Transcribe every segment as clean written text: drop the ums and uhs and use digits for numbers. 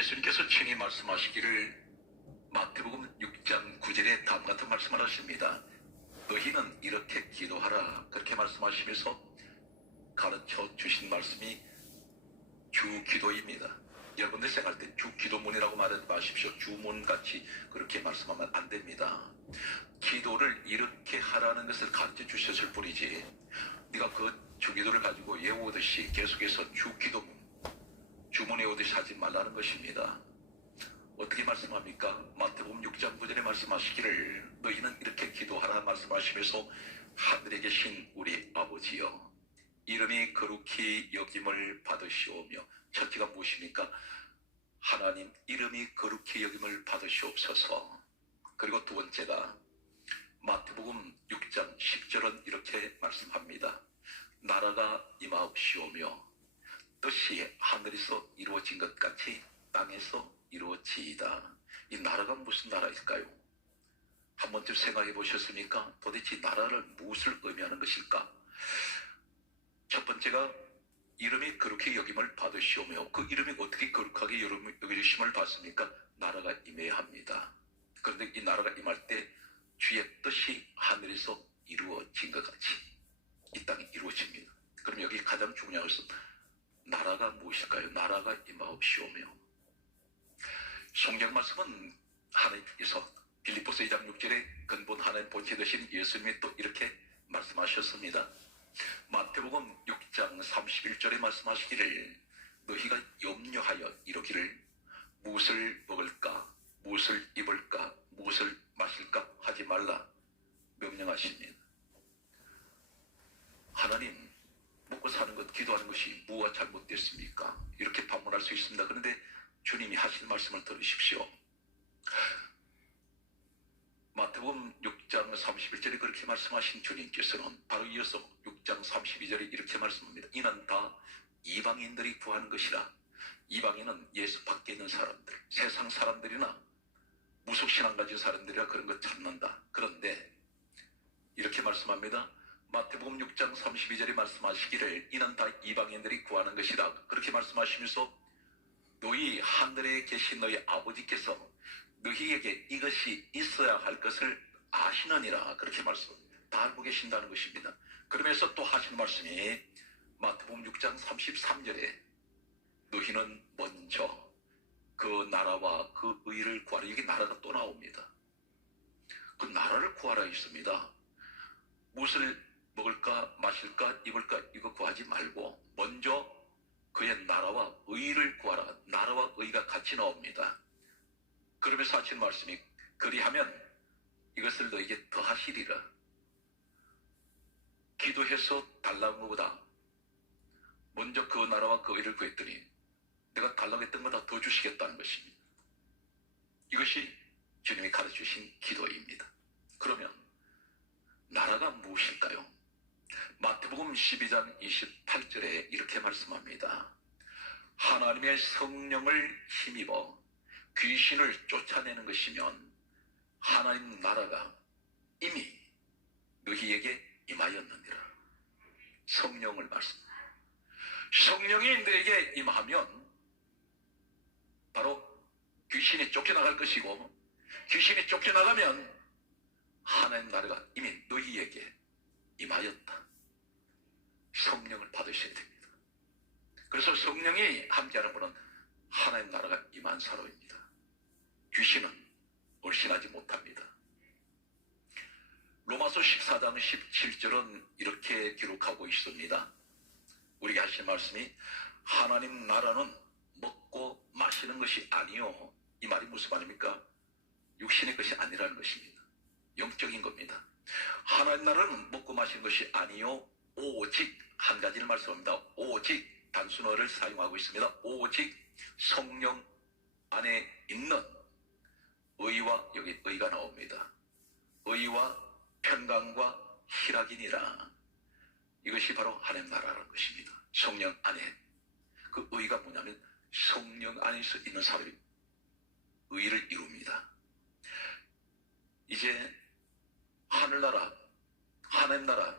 예수님께서 친히 말씀하시기를 마태복음 6장 9절에 다음 같은 말씀을 하십니다. 너희는 이렇게 기도하라. 그렇게 말씀하시면서 가르쳐 주신 말씀이 주기도입니다. 여러분들 생각할 때 주기도문이라고 말하지 마십시오. 주문같이 그렇게 말씀하면 안 됩니다. 기도를 이렇게 하라는 것을 가르쳐 주셨을 뿐이지 네가 그 주기도를 가지고 외우듯이 계속해서 주기도문 주문 외우듯이 하지 말라는 것입니다. 어떻게 말씀합니까? 마태복음 6장 9절에 말씀하시기를 너희는 이렇게 기도하라 말씀하시면서 하늘에 계신 우리 아버지여 이름이 거룩히 여김을 받으시오며 첫째가 무엇입니까? 하나님 이름이 거룩히 여김을 받으시옵소서. 그리고 두 번째가 마태복음 6장 10절은 이렇게 말씀합니다. 나라가 임하옵시오며 뜻이 하늘에서 이루어진 것 같이 땅에서 이루어지이다. 이 나라가 무슨 나라일까요? 한 번쯤 생각해 보셨습니까? 도대체 나라를 무엇을 의미하는 것일까? 첫 번째가 이름이 거룩히 여김을 받으시오며 그 이름이 어떻게 거룩하게 여기심을 받습니까? 나라가 임해야 합니다. 그런데 이 나라가 임할 때 주의 뜻이 하늘에서 이루어진 것 같이 이 땅이 이루어집니다. 그럼 여기 가장 중요한 것은 나라가 무엇일까요? 나라가 임하옵시오며 성경 말씀은 하나님께서 빌립보서 2장 6절에 근본 하나님 본체 되신 예수님이 또 이렇게 말씀하셨습니다. 마태복음 6장 31절에 말씀하시기를 너희가 염려하여 이러기를 무엇을 먹을까 무엇을 입을까 무엇을 마실까 하지 말라 명령하십니다. 하나님 먹고 사는 것 기도하는 것이 뭐가 잘못됐습니까? 이렇게 반문할 수 있습니다. 그런데 주님이 하신 말씀을 들으십시오. 마태복음 6장 31절에 그렇게 말씀하신 주님께서는 바로 이어서 6장 32절에 이렇게 말씀합니다. 이는 다 이방인들이 구하는 것이라. 이방인은 예수 밖에 있는 사람들, 세상 사람들이나 무속신앙 가진 사람들이라 그런 것 찾는다. 그런데 이렇게 말씀합니다. 마태복음 6장 32절에 말씀하시기를 이는 다 이방인들이 구하는 것이라. 그렇게 말씀하시면서 너희 하늘에 계신 너희 아버지께서 너희에게 이것이 있어야 할 것을 아시느니라. 그렇게 말씀합니다. 다 알고 계신다는 것입니다. 그러면서 또 하신 말씀이 마태복음 6장 33절에 너희는 먼저 그 나라와 그 의를 구하라. 여기 나라가 또 나옵니다. 그 나라를 구하라 있습니다. 무엇을 먹을까 마실까 입을까 이거 구하지 말고 먼저 그의 나라와 의를 구하라. 나라와 의가 같이 나옵니다. 그러면서 하신 말씀이 그리하면 이것을 너에게 더하시리라. 기도해서 달라는 것보다 먼저 그 나라와 그 의를 구했더니 내가 달라고 했던 것보다 더 주시겠다는 것입니다. 이것이 주님이 가르쳐주신 기도입니다. 그러면 나라가 무엇일까요? 마태복음 12장 28절에 이렇게 말씀합니다. 하나님의 성령을 힘입어 귀신을 쫓아내는 것이면 하나님 나라가 이미 너희에게 임하였느니라. 성령을 말씀합니다. 성령이 너에게 임하면 바로 귀신이 쫓겨나갈 것이고 귀신이 쫓겨나가면 하나님 나라가 이미 너희에게 임하였다. 성령을 받으셔야 됩니다. 그래서 성령이 함께하는 분은 하나님 나라가 임한 사람입니다. 귀신은 얼씬하지 못합니다. 로마서 14장 17절은 이렇게 기록하고 있습니다. 우리가 하신 말씀이 하나님 나라는 먹고 마시는 것이 아니요. 이 말이 무슨 말입니까? 육신의 것이 아니라는 것입니다. 영적인 겁니다. 하나님 나라는 먹고 마시는 것이 아니요. 오직 한 가지를 말씀합니다. 오직 단순어를 사용하고 있습니다. 오직 성령 안에 있는 의와 여기 의가 나옵니다. 의와 평강과 희락이니라. 이것이 바로 하나님 나라라는 것입니다. 성령 안에 그 의가 뭐냐면 성령 안에서 있는 사람이 의를 이룹니다. 이제 하늘나라 하나님 나라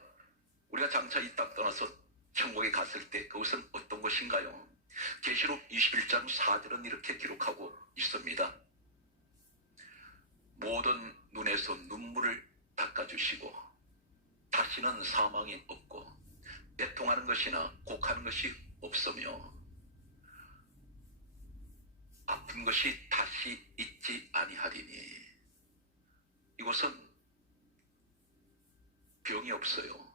우리가 장차 이 땅 떠나서 천국에 갔을 때 그것은 어떤 것인가요? 계시록 21장 4절은 이렇게 기록하고 있습니다. 모든 눈에서 눈물을 닦아주시고 다시는 사망이 없고 애통하는 것이나 곡하는 것이 없으며 아픈 것이 다시 있지 아니하리니. 이곳은 병이 없어요.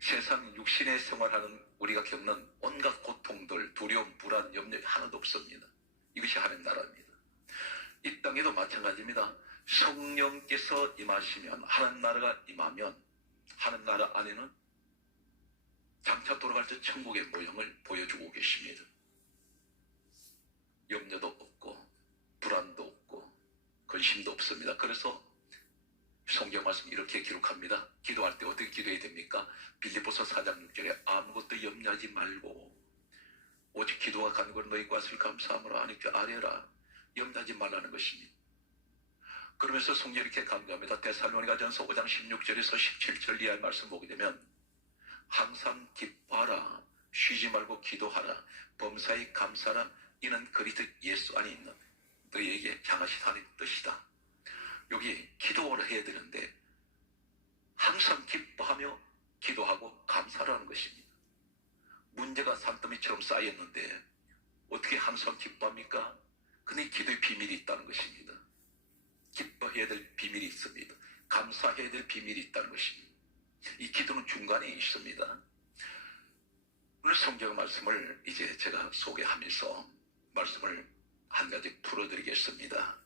세상 육신의 생활하는 우리가 겪는 온갖 고통들, 두려움, 불안, 염려 하나도 없습니다. 이것이 하나님 나라입니다. 이 땅에도 마찬가지입니다. 성령께서 임하시면, 하나님 나라가 임하면 하나님 나라 안에는 장차 돌아갈 때 천국의 모형을 보여주고 계십니다. 염려도 없고 불안도 없고 근심도 없습니다. 그래서 성경 말씀 이렇게 기록합니다. 기도할 때 어떻게 기도해야 됩니까? 빌립보서 4장 6절에 아무것도 염려하지 말고 오직 기도와 간구로 너희 것을 감사함으로 하나님께 아뢰라. 염려하지 말라는 것입니다. 그러면서 성경이 이렇게 강조합니다. 데살로니가전서 5장 16절에서 17절 이하의 말씀 보게 되면 항상 기뻐하라. 쉬지 말고 기도하라. 범사에 감사하라. 이는 그리스도 예수 안에 있는 너희에게 향하신 하나님의 뜻이다. 여기 기도를 해야 되는데 항상 기뻐하며 기도하고 감사하라는 것입니다. 문제가 산더미처럼 쌓였는데 어떻게 항상 기뻐합니까? 근데 기도의 비밀이 있다는 것입니다. 기뻐해야 될 비밀이 있습니다. 감사해야 될 비밀이 있다는 것입니다. 이 기도는 중간에 있습니다. 오늘 성경 말씀을 이제 제가 소개하면서 말씀을 한 가지 풀어드리겠습니다.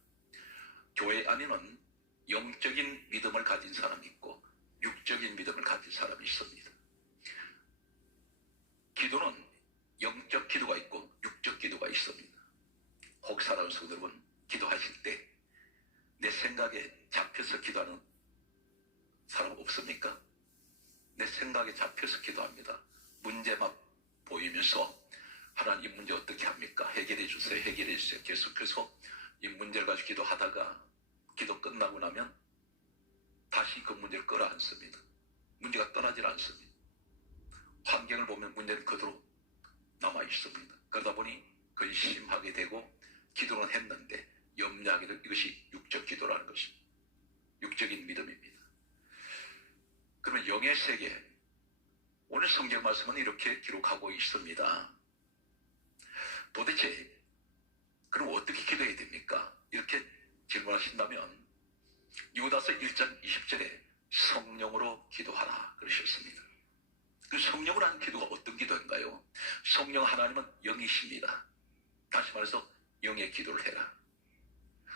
교회 안에는 영적인 믿음을 가진 사람이 있고 육적인 믿음을 가진 사람이 있습니다. 기도는 영적 기도가 있고 육적 기도가 있습니다. 혹 사랑하는 성도 여러분, 기도하실 때 내 생각에 잡혀서 기도하는 사람 없습니까? 내 생각에 잡혀서 기도합니다. 문제만 보이면서 하나님 이 문제 어떻게 합니까? 해결해 주세요. 해결해 주세요. 계속해서 이 문제를 가지고 기도하다가 기도 끝나고 나면 다시 그 문제를 끌어안습니다. 문제가 떠나질 않습니다. 환경을 보면 문제는 그대로 남아 있습니다. 그러다 보니 근심하게 되고 기도는 했는데 염려하게 되고 이것이 육적 기도라는 것입니다. 육적인 믿음입니다. 그러면 영의 세계, 오늘 성경 말씀은 이렇게 기록하고 있습니다. 도대체 그럼 어떻게 기도해야 됩니까? 이렇게 질문하신다면 유다서 1장 20절에 성령으로 기도하라 그러셨습니다. 그 성령으로 하는 기도가 어떤 기도인가요? 성령 하나님은 영이십니다. 다시 말해서 영의 기도를 해라.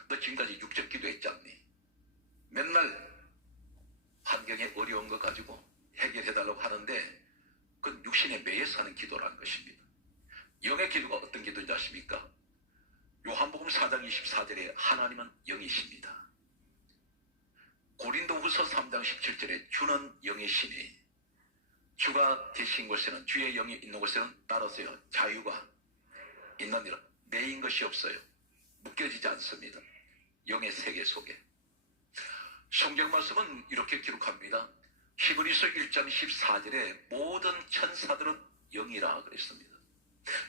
너 지금까지 육적 기도했지 않니? 맨날 환경에 어려운 거 가지고 해결해달라고 하는데 그건 육신에 매여서 하는 기도라는 것입니다. 영의 기도가 어떤 기도인지 아십니까? 요한복음 4장 24절에 하나님은 영이십니다. 고린도후서 3장 17절에 주는 영이시니 주가 계신 곳에는, 주의 영이 있는 곳에는 따라서요 자유가 있느니라. 매인 것이 없어요. 묶여지지 않습니다. 영의 세계 속에. 성경 말씀은 이렇게 기록합니다. 히브리서 1장 14절에 모든 천사들은 영이라 그랬습니다.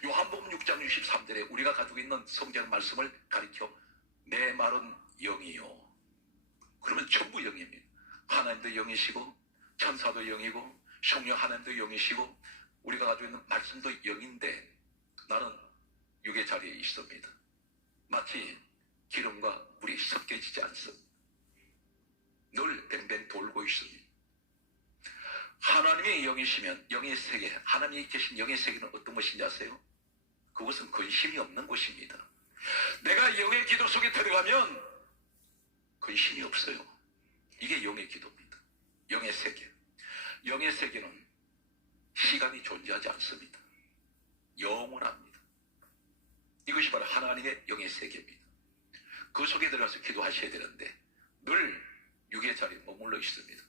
요한복음 6장 63절에 우리가 가지고 있는 성경 말씀을 가리켜 내 말은 영이요. 그러면 전부 영입니다. 하나님도 영이시고 천사도 영이고 성령 하나님도 영이시고 우리가 가지고 있는 말씀도 영인데 나는 육의 자리에 있습니다. 마치 기름과 물이 섞여지지 않습니다. 늘 뱅뱅 돌고 있습니다. 하나님의 영이시면 영의 세계, 하나님이 계신 영의 세계는 어떤 것인지 아세요? 그것은 근심이 없는 곳입니다. 내가 영의 기도 속에 들어가면 근심이 없어요. 이게 영의 기도입니다. 영의 세계. 영의 세계는 시간이 존재하지 않습니다. 영원합니다. 이것이 바로 하나님의 영의 세계입니다. 그 속에 들어가서 기도하셔야 되는데 늘 육의 자리에 머물러 있습니다.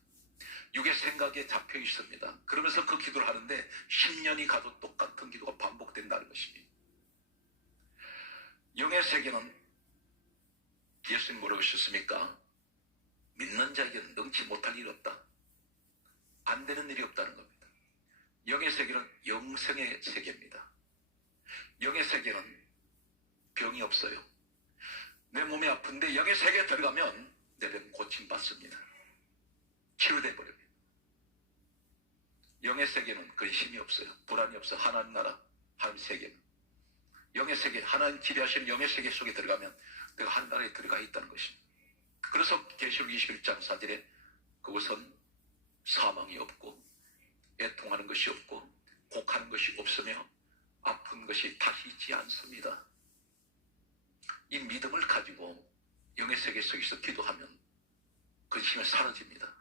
육의 생각에 잡혀 있습니다. 그러면서 그 기도를 하는데 10년이 가도 똑같은 기도가 반복된다는 것입니다. 영의 세계는 예수님 뭐라고 하셨습니까? 믿는 자에게는 능치 못할 일이 없다. 안 되는 일이 없다는 겁니다. 영의 세계는 영생의 세계입니다. 영의 세계는 병이 없어요. 내 몸이 아픈데 영의 세계에 들어가면 내 병 고침받습니다. 치료돼 버립니다. 영의 세계는 근심이 없어요. 불안이 없어. 하나님 나라, 하나님 세계는. 영의 세계, 하나님 지배하시는 영의 세계 속에 들어가면 내가 한 나라에 들어가 있다는 것입니다. 그래서 계시록 21장 4절에 그것은 사망이 없고 애통하는 것이 없고 곡하는 것이 없으며 아픈 것이 다시 있지 않습니다. 이 믿음을 가지고 영의 세계 속에서 기도하면 근심이 사라집니다.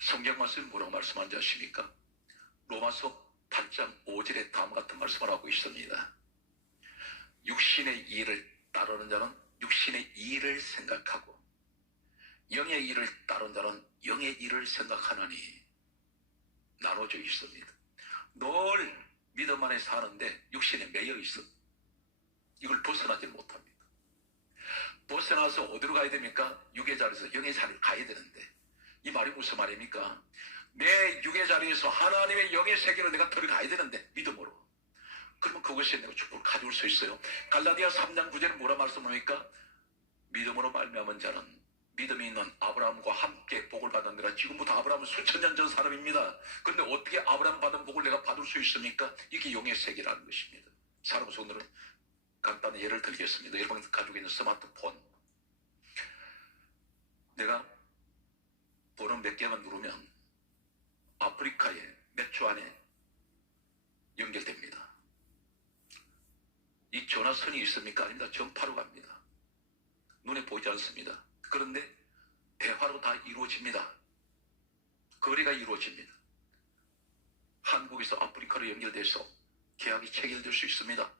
성경 말씀이 뭐라고 말씀하는지 아십니까? 로마서 8장 5절에 다음과 같은 말씀을 하고 있습니다. 육신의 일을 따르는 자는 육신의 일을 생각하고 영의 일을 따르는 자는 영의 일을 생각하나니 나눠져 있습니다. 늘 믿음 안에 사는데 육신에 매여 있어. 이걸 벗어나지 못합니다. 벗어나서 어디로 가야 됩니까? 육의 자리에서 영의 자리를 가야 되는데 이 말이 무슨 말입니까? 내 육의 자리에서 하나님의 영의 세계로 내가 들어가야 되는데 믿음으로. 그러면 그것이 내가 축복을 가져올 수 있어요. 갈라디아 3장 9절에 뭐라 말씀합니까? 믿음으로 말미암은 자는 믿음이 있는 아브라함과 함께 복을 받았느라. 지금부터 아브라함은 수천 년 전 사람입니다. 그런데 어떻게 아브라함 받은 복을 내가 받을 수 있습니까? 이게 영의 세계라는 것입니다. 사람 손으로 간단히 예를 들겠습니다. 여러분 가지고 있는 스마트폰, 내가 번호 몇 개만 누르면 아프리카에 몇 초 안에 연결됩니다. 이 전화선이 있습니까? 아닙니다. 전파로 갑니다. 눈에 보이지 않습니다. 그런데 대화로 다 이루어집니다. 거래가 이루어집니다. 한국에서 아프리카로 연결돼서 계약이 체결될 수 있습니다.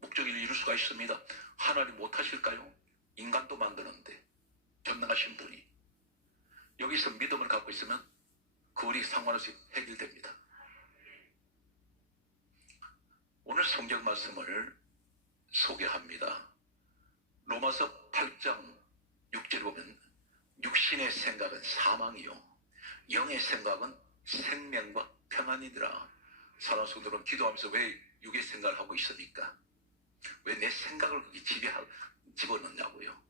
목적을 이룰 수가 있습니다. 하나님 못하실까요? 인간도 만드는데 전능하신 분이. 여기서 믿음을 갖고 있으면 거리 상관없이 해결됩니다. 오늘 성경 말씀을 소개합니다. 로마서 8장 6절에 보면 육신의 생각은 사망이요 영의 생각은 생명과 평안이더라. 사랑하는 성도들은 기도하면서 왜 육의 생각을 하고 있습니까? 왜 내 생각을 집어넣냐고요.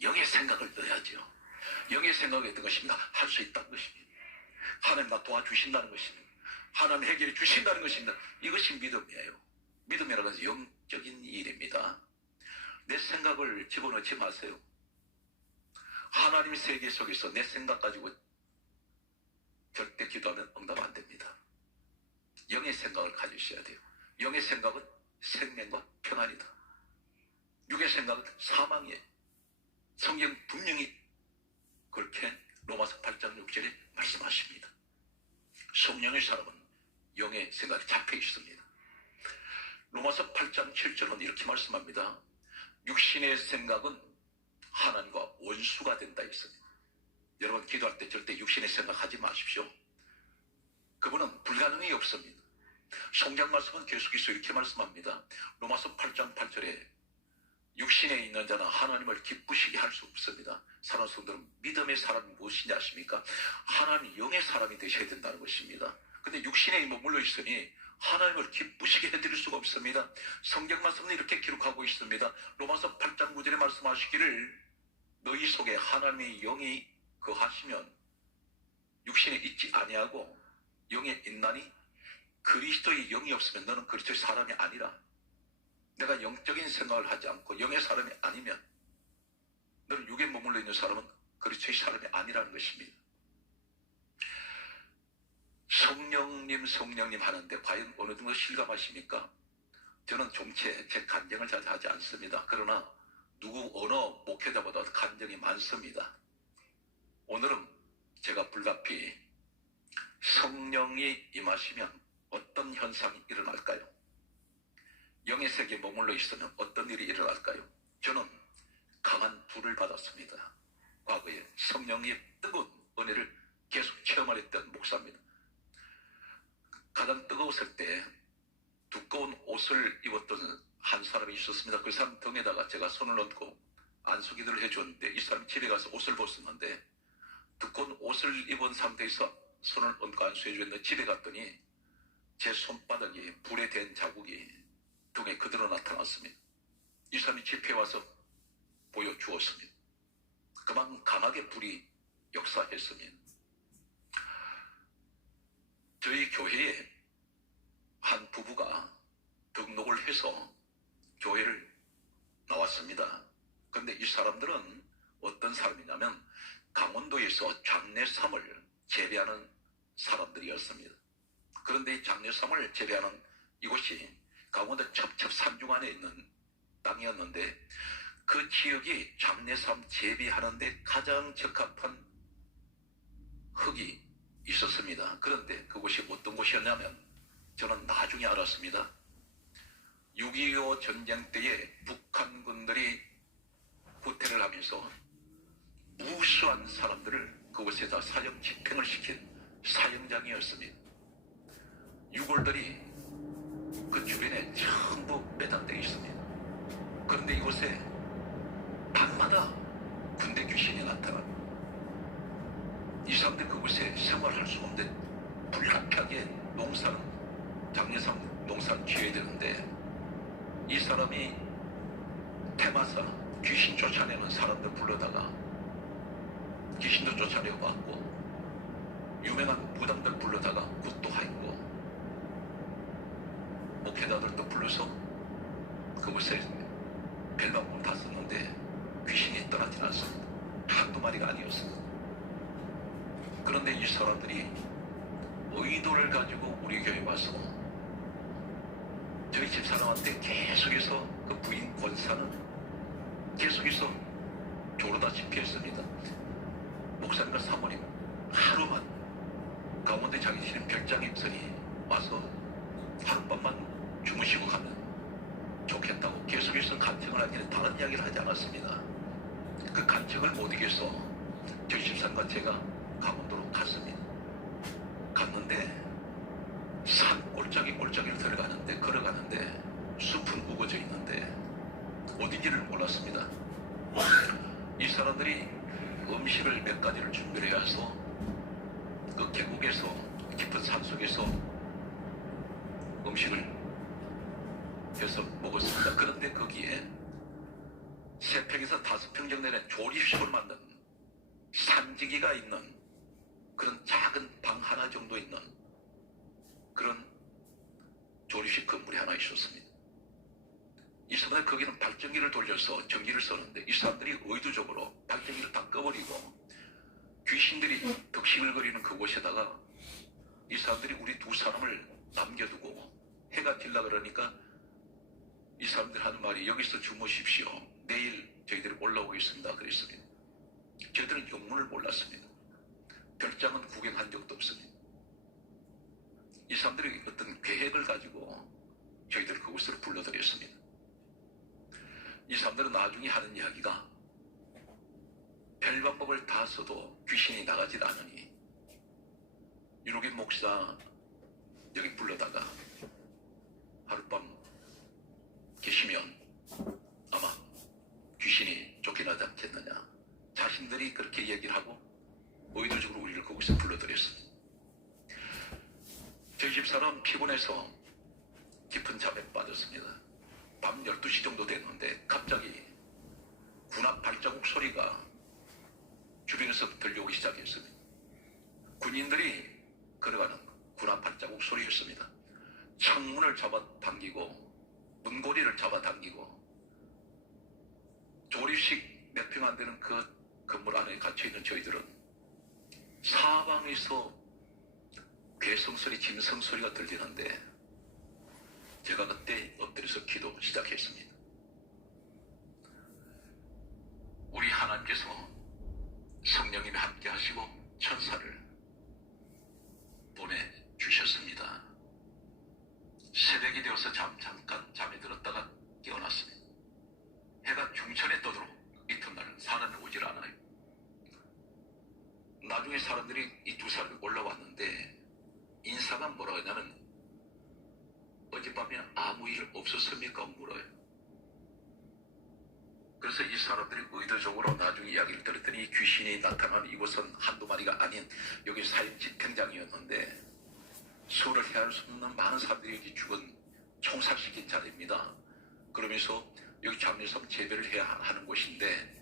영의 생각을 넣어야죠. 영의 생각이 어떤 것입니까? 할 수 있다는 것입니다. 하나님 나 도와주신다는 것입니다. 하나님 해결해 주신다는 것입니다. 이것이 믿음이에요. 믿음이라는 것은 영적인 일입니다. 내 생각을 집어넣지 마세요. 하나님 세계 속에서 내 생각 가지고 절대 기도하면 응답 안 됩니다. 영의 생각을 가지셔야 돼요. 영의 생각은 생명과 평안이다. 육의 생각은 사망이에요. 성경 분명히 그렇게 로마서 8장 6절에 말씀하십니다. 성령의 사람은 영의 생각이 잡혀 있습니다. 로마서 8장 7절은 이렇게 말씀합니다. 육신의 생각은 하나님과 원수가 된다 했습니다. 여러분 기도할 때 절대 육신의 생각하지 마십시오. 그분은 불가능이 없습니다. 성경 말씀은 계속해서 이렇게 말씀합니다. 로마서 8장 8절에 육신에 있는 자는 하나님을 기쁘시게 할 수 없습니다. 사랑하는 성도들은 믿음의 사람이 무엇인지 아십니까? 하나님 영의 사람이 되셔야 된다는 것입니다. 근데 육신에 머물러 있으니 하나님을 기쁘시게 해드릴 수가 없습니다. 성경 말씀은 이렇게 기록하고 있습니다. 로마서 8장 9절에 말씀하시기를 너희 속에 하나님의 영이 거하시면 육신에 있지 아니하고 영에 있나니 그리스도의 영이 없으면 너는 그리스도의 사람이 아니라. 내가 영적인 생각을 하지 않고 영의 사람이 아니면 너는 육에 머물러 있는 사람은 그리스도의 사람이 아니라는 것입니다. 성령님 하는데 과연 어느 정도 실감하십니까? 저는 종체 제 간증을 잘 하지 않습니다. 그러나 어느 목회자보다 간증이 많습니다. 오늘은 제가 불가피 성령이 임하시면 어떤 현상이 일어날까요? 영의 세계에 머물러 있으면 어떤 일이 일어날까요? 저는 강한 불을 받았습니다. 과거에 성령의 뜨거운 은혜를 계속 체험하였던 목사입니다. 가장 뜨거웠을 때 두꺼운 옷을 입었던 한 사람이 있었습니다. 그 사람 등에다가 제가 손을 얹고 안수기도를 해줬는데 이 사람이 집에 가서 옷을 벗었는데 두꺼운 옷을 입은 상태에서 손을 얹고 안수해줬는데 집에 갔더니 제 손바닥에 불에 댄 자국이 등에 그대로 나타났습니다. 이 사람이 집회에 와서 보여주었습니다. 그만큼 강하게 불이 역사했습니다. 저희 교회에 한 부부가 등록을 해서 교회를 나왔습니다. 그런데 이 사람들은 어떤 사람이냐면 강원도에서 장례삼을 재배하는 사람들이었습니다. 그런데 이 장례삼을 재배하는 이곳이 강원도 첩첩산중 안에 있는 땅이었는데 그 지역이 장례삼 재배하는데 가장 적합한 흙이 있었습니다. 그런데 그곳이 어떤 곳이었냐면 저는 나중에 알았습니다. 6.25 전쟁 때에 북한군들이 후퇴를 하면서 무수한 사람들을 그곳에다 사형 집행을 시킨 사형장이었습니다. 유골들이 그 주변에 전부 매달되어 있습니다. 그런데 이곳에 밤마다 군대 귀신이 나타납니다. 이 사람들이 그곳에 생활할 수 없는데 불가피하게 장례삼 농사를 지어야 되는데 이 사람이 태마사 귀신 쫓아내는 사람들 불러다가 귀신도 쫓아내고 왔고 유명한 무당들 불러다가 굿도 하고 목회자들도 불러서 그곳에 벨방울 다 썼는데 귀신이 떠나지 않습니다. 한두 마리가 아니었습니다. 그런데 이 사람들이 의도를 가지고 우리 교회에 와서 저희 집사람한테 계속해서 그 부인 권사는 계속해서 조르다시피 했습니다. 목사님과 사모님 하루만 강원도 장례식에 별장임선이 와서 하룻밤만 주무시고 가면 좋겠다고 계속해서 간청을 하기는 다른 이야기를 하지 않았습니다. 그 간청을 못 이겨서 저희 집사람과 제가 강원도로 갔습니다. 갔는데 산 꼴짝이로 들어가는데 걸어가는데 숲은 우거져 있는데 어딘지를 몰랐습니다. 이 사람들이 음식을 몇 가지를 준비를 해서 그 계곡에서 깊은 산속에서 음식을 해서 먹었습니다. 그런데 거기에 3평에서 5평 정도 되는 조립식을 만든 산지기가 있는 그런 작은 방 하나 정도 있는 그런 조립식 건물이 하나 있었습니다. 이 사람들이 거기는 발전기를 돌려서 전기를 썼는데 이 사람들이 의도적으로 발전기를 다 꺼버리고 귀신들이 덕식을거리는 그곳에다가 이 사람들이 우리 두 사람을 남겨두고 해가 질라 그러니까 이 사람들 하는 말이 여기서 주무십시오. 내일 저희들이 올라오겠습니다. 그랬습니다. 저희들은 영문을 몰랐습니다. 별장은 구경한 적도 없습니다. 이 사람들이 어떤 계획을 가지고 저희들을 그곳으로 불러들였습니다. 이 사람들은 나중에 하는 이야기가 별 방법을 다 써도 귀신이 나가질 않으니 윤옥인 목사 여기 불러다가 하룻밤 계시면 아마 귀신이 쫓겨나지 않겠느냐 자신들이 그렇게 얘기를 하고 의도적으로 우리를 거기서 불러들였습니다. 저희 집사람 피곤해서 깊은 잠에 빠졌습니다. 밤 12시 정도 됐는데 갑자기 군합 발자국 소리가 주변에서 들려오기 시작했습니다. 군인들이 걸어가는 군합 발자국 소리였습니다. 창문을 잡아당기고 문고리를 잡아당기고 조립식 몇 평 안 되는 그 건물 안에 갇혀있는 저희들은 사방에서 괴성소리, 짐승소리가 들리는데 제가 그때 엎드려서 기도 시작했습니다. 우리 하나님께서 성령님이 함께 하시고 천사를 보내주셨습니다. 새벽이 되어서 잠깐 잠에 들었다가 깨어났습니다. 해가 중천에 떠도록 이튿날 사람이 오질 않아요. 나중에 사람들이 이 두 사람이 올라왔는데 인사가 뭐라 하냐면 어젯밤에 아무 일 없었습니까? 물어요. 그래서 이 사람들이 의도적으로 나중에 이야기를 들었더니 귀신이 나타난 이곳은 한두 마리가 아닌 여기 사형 집행장이었는데 수를 헤아릴 수 없는 많은 사람들이 여기 죽은 총살시킨 자리입니다. 그러면서 여기 장례섬 재배를 해야 하는 곳인데,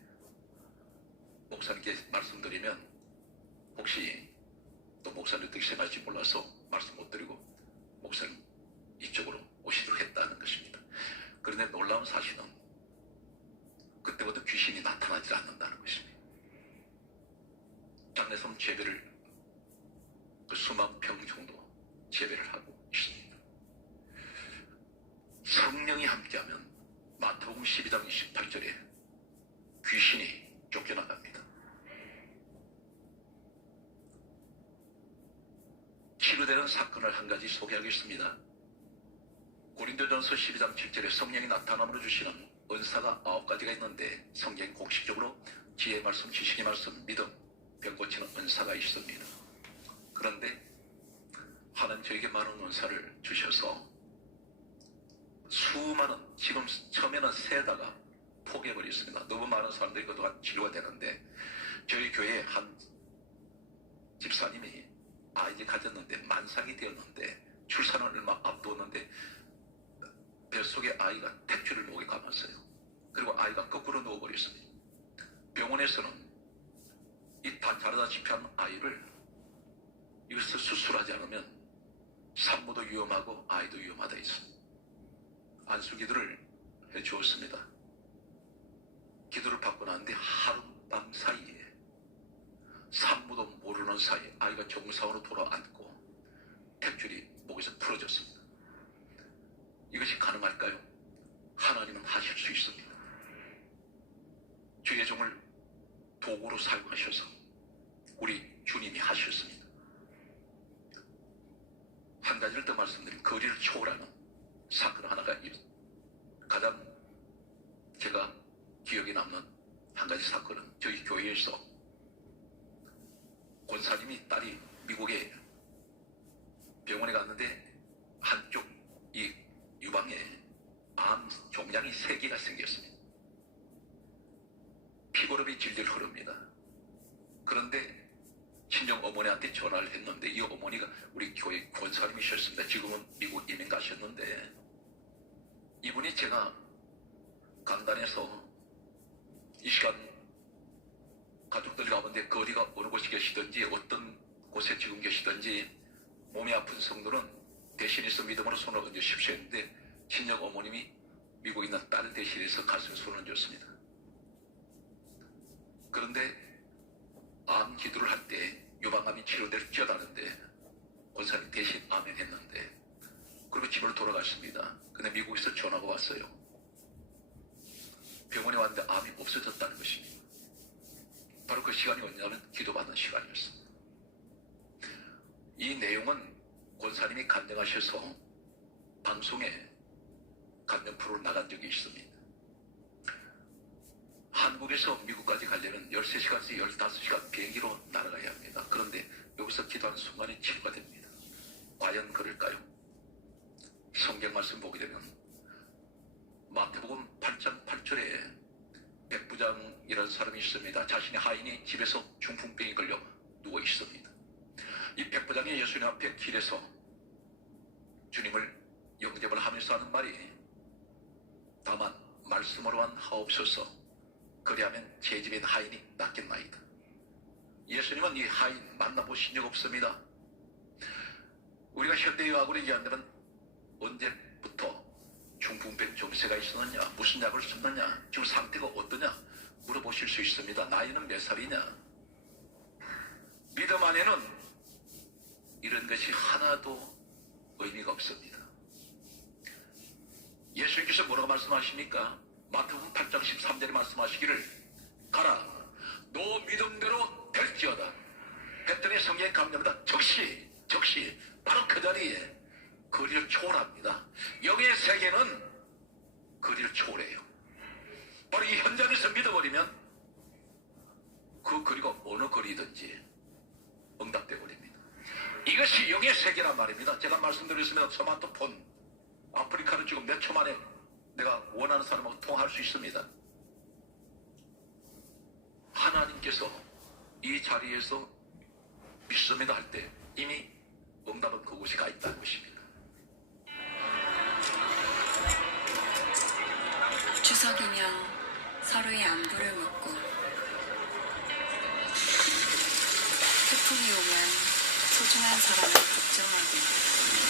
목사님께 말씀드리면 혹시 또 목사님 어떻게 생각할지 몰라서 말씀 못 드리고 목사님 이쪽으로 오시도록 했다는 것입니다. 그런데 놀라운 사실은 그때부터 귀신이 나타나지 않는다는 것입니다. 장례섬 재배를 그 수만 평 정도 재배를 하고 있습니다. 성령이 함께하면 마태복음 12장 28절에 귀신이 쫓겨나갑니다. 치료되는 사건을 한 가지 소개하겠습니다. 고린도전서 12장 7절에 성령이 나타남으로 주시는 은사가 9가지가 있는데, 성경이 공식적으로 지혜의 말씀, 지식의 말씀, 믿음, 병 고치는 은사가 있습니다. 그런데 하나님 저에게 많은 은사를 주셔서 수많은, 지금 처음에는 세다가 포기해버렸습니다. 너무 많은 사람들이 그동안 치료가 되는데, 저희 교회에 한 집사님이 아이를 가졌는데 만삭이 되었는데 출산을 얼마 앞두었는데 뱃속에 아이가 택주를 목에 감았어요. 그리고 아이가 거꾸로 누워버렸습니다. 병원에서는 이 다 자르다시피 한 아이를 이것을 수술하지 않으면 산모도 위험하고 아이도 위험하다 했습니다. 안수기도를 해주었습니다. 기도를 받고 나는데 하룻밤 사이에 산모도 모르는 사이에 아이가 정상으로 돌아앉고 택줄이 목에서 풀어졌습니다. 이것이 가능할까요? 하나님은 하실 수 있습니다. 주의 종을 도구로 사용하셔서 우리 주님이 하셨습니다. 한 가지를 더 말씀드리면, 거리를 초월하는 사건 하나가 가장 제가 기억에 남는 한 가지 사건은, 저희 교회에서 권사님이 딸이 미국에 병원에 갔는데 한쪽 이 유방에 암 종양이 3개가 생겼습니다. 피고름이 질질 흐릅니다. 그런데 친정 어머니한테 전화를 했는데, 이 어머니가 우리 교회 권사님이셨습니다. 지금은 미국 이민 가셨는데, 이분이 제가 간단해서 이 시간 가족들 가운데 거리가 어느 곳에 계시든지 어떤 곳에 지금 계시든지 몸이 아픈 성도는 대신해서 믿음으로 손을 얹으십시오 했는데, 친정 어머님이 미국에 있는 딸 대신해서 가슴에 손을 얹었습니다. 그런데 암 기도를 할 때 유방암이 치료될 뛰어다는데 권사님 대신 아멘 했는데, 그리고 집으로 돌아갔습니다. 근데 미국에서 전화가 왔어요. 병원에 왔는데 암이 없어졌다는 것입니다. 바로 그 시간이 뭐냐면 기도받는 시간이었습니다. 이 내용은 권사님이 간증하셔서 방송에 간증 프로로 나간 적이 있습니다. 한국에서 미국까지 가려면 13시간에서 15시간 비행기로 날아가야 합니다. 그런데 여기서 기도하는 순간에 치료가 됩니다. 과연 그럴까요? 성경 말씀 보게 되면 마태복음 8장 8절에 백부장이라는 사람이 있습니다. 자신의 하인이 집에서 중풍병이 걸려 누워 있습니다. 이 백부장이 예수님 앞에 길에서 주님을 영접을 하면서 하는 말이, 다만 말씀으로만 하옵소서, 그리하면 제 집엔 하인이 낫겠나이다. 예수님은 이 하인 만나보신 적 없습니다. 우리가 현대의학으로 얘기한다면 언제부터 중풍병 증세가 있었느냐, 무슨 약을 썼느냐, 지금 상태가 어떠냐 물어보실 수 있습니다. 나이는 몇 살이냐. 믿음 안에는 이런 것이 하나도 의미가 없습니다. 예수님께서 뭐라고 말씀하십니까? 마태복음 8장 13절에 말씀하시기를, 가라 너 믿음대로 될지어다 했더니 성경에 감사합니다. 즉시 바로 그 자리에 거리를 초월합니다. 영의 세계는 거리를 초월해요. 바로 이 현장에서 믿어버리면 그 거리가 어느 거리든지 응답돼 버립니다. 이것이 영의 세계란 말입니다. 제가 말씀드렸습니다. 스마트폰, 아프리카는 지금 몇 초 만에 내가 원하는 사람하고 통화할 수 있습니다. 하나님께서 이 자리에서 믿습니다 할 때 이미 응답은 그곳에 가 있다. 뒤척이며 서로의 안부를 묻고 태풍이 오면 소중한 사람을 걱정하고